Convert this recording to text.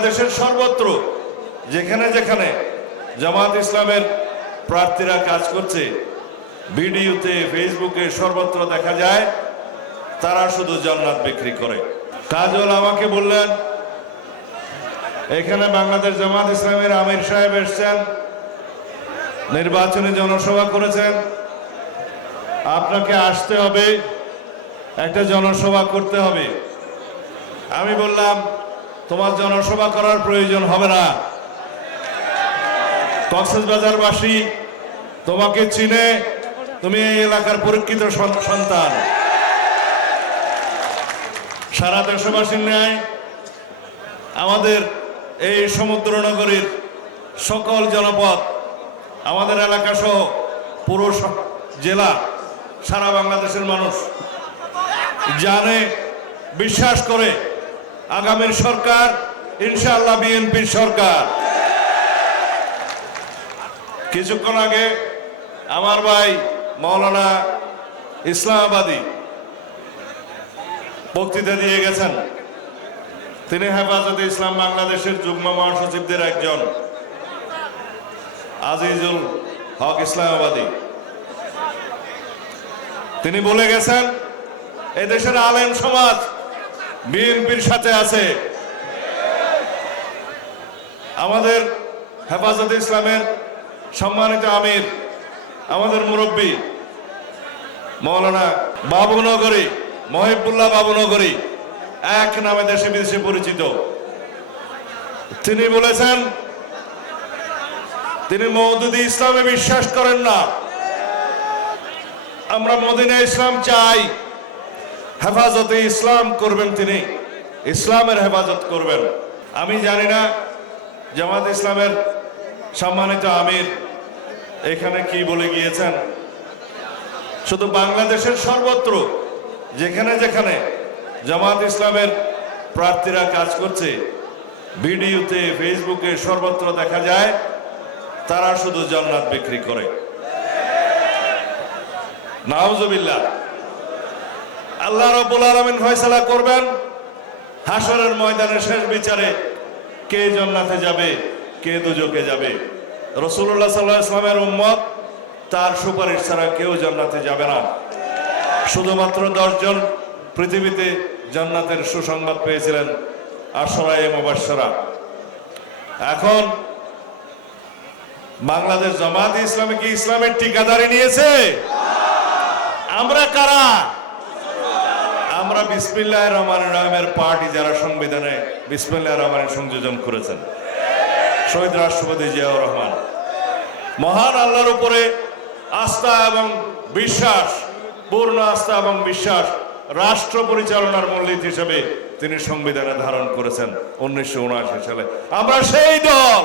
বাংলাদেশের সর্বত্র যেখানে যেখানে জামাত ইসলামের প্রার্থীরা কাজ করছে, ভিডিওতে, ফেসবুকে সর্বত্র দেখা যায় তারা শুধু জান্নাত বিক্রি করে। কাজল আমাকে বললেন, এখানে বাংলাদেশ জামাত ইসলামের আমির সাহেব এসছেন, নির্বাচনী জনসভা করেছেন, আপনাকে আসতে হবে, একটা জনসভা করতে হবে। আমি বললাম, তোমার জনসভা করার প্রয়োজন হবে না, কক্সবাজারবাসী তোমাকে চিনে, তুমি এই এলাকার পরীক্ষিত সন্তান। সারা দেশবাসীর ন্যায় আমাদের এই সমুদ্রনগরীর সকল জনপদ, আমাদের এলাকা সহ পুরো জেলা, সারা বাংলাদেশের মানুষ জানে, বিশ্বাস করে আগামীর সরকার ইনশাআল্লাহ বিএনপির সরকার। কিছুক্ষণ আগে আমার ভাই মাওলানা ইসলামাবাদী বক্তৃতা দিয়ে গেছেন। তিনি হেফাজতে ইসলাম বাংলাদেশের যুগ্ম মহাসচিবদের একজন, আজিজুল হক ইসলামাবাদী। তিনি বলে গেছেন, এদেশের আলেম সমাজ বিএনপির সাথে আছে। আমাদের হেফাজতে ইসলামের সম্মানিত আমির, আমাদের মুরব্বী মাওলানা বাবুনগরী, মহিবুল্লাহ বাবুনগরী, এক নামে দেশে বিদেশে পরিচিত। তিনি বলেছেন, তিনি মওদুদি ইসলামে বিশ্বাস করেন না, আমরা মদিনা ইসলাম চাই। হেফাজতে ইসলাম করবেন তিনি, ইসলামের হেফাজত করবেন। আমি জানি না জামাত ইসলামের সম্মানিত আমির এখানে কি বলে গিয়েছেন। শুধু বাংলাদেশের সর্বত্র যেখানে যেখানে জামাত ইসলামের প্রার্থীরা কাজ করছে, ভিডিওতে, ফেসবুকে সর্বত্র দেখা যায় তারা শুধু জান্নাত বিক্রি করে। নাউজুবিল্লাহ। আল্লাহ রাব্বুল আলামিন ফয়সালা করবেন হাশরের ময়দানে, শেষ বিচারে কে জান্নাতে যাবে, কে দুজকে যাবে। রাসূলুল্লাহ সাল্লাল্লাহু আলাইহি ওয়াসাল্লামের উম্মত, তার সুপারিশ ছাড়া কেউ জান্নাতে যাবে না। শুধুমাত্র 10 জন পৃথিবীতে জান্নাতের সুসংবাদ পেয়েছিলেন, আশরায়ে মুবাশশারা। এখন বাংলাদেশ জামাত ইসলামী কি ইসলামের ঠিকাদারি নিয়েছে? আমরা কারা? আমরা বিসমিল্লাহির রহমানির রহিমের পার্টি, যারা সংবিধানে বিসমিল্লাহির রহমানির সংযোজন করেছেন। শহীদ রাষ্ট্রপতি জিয়াউর রহমান মহান আল্লাহর উপরে আস্থা এবং বিশ্বাস, পূর্ণ আস্থা এবং বিশ্বাস রাষ্ট্র পরিচালনার মূলনীতি হিসেবে তিনি সংবিধানে ধারণ করেছেন 1979 সালে। আমরা সেই দল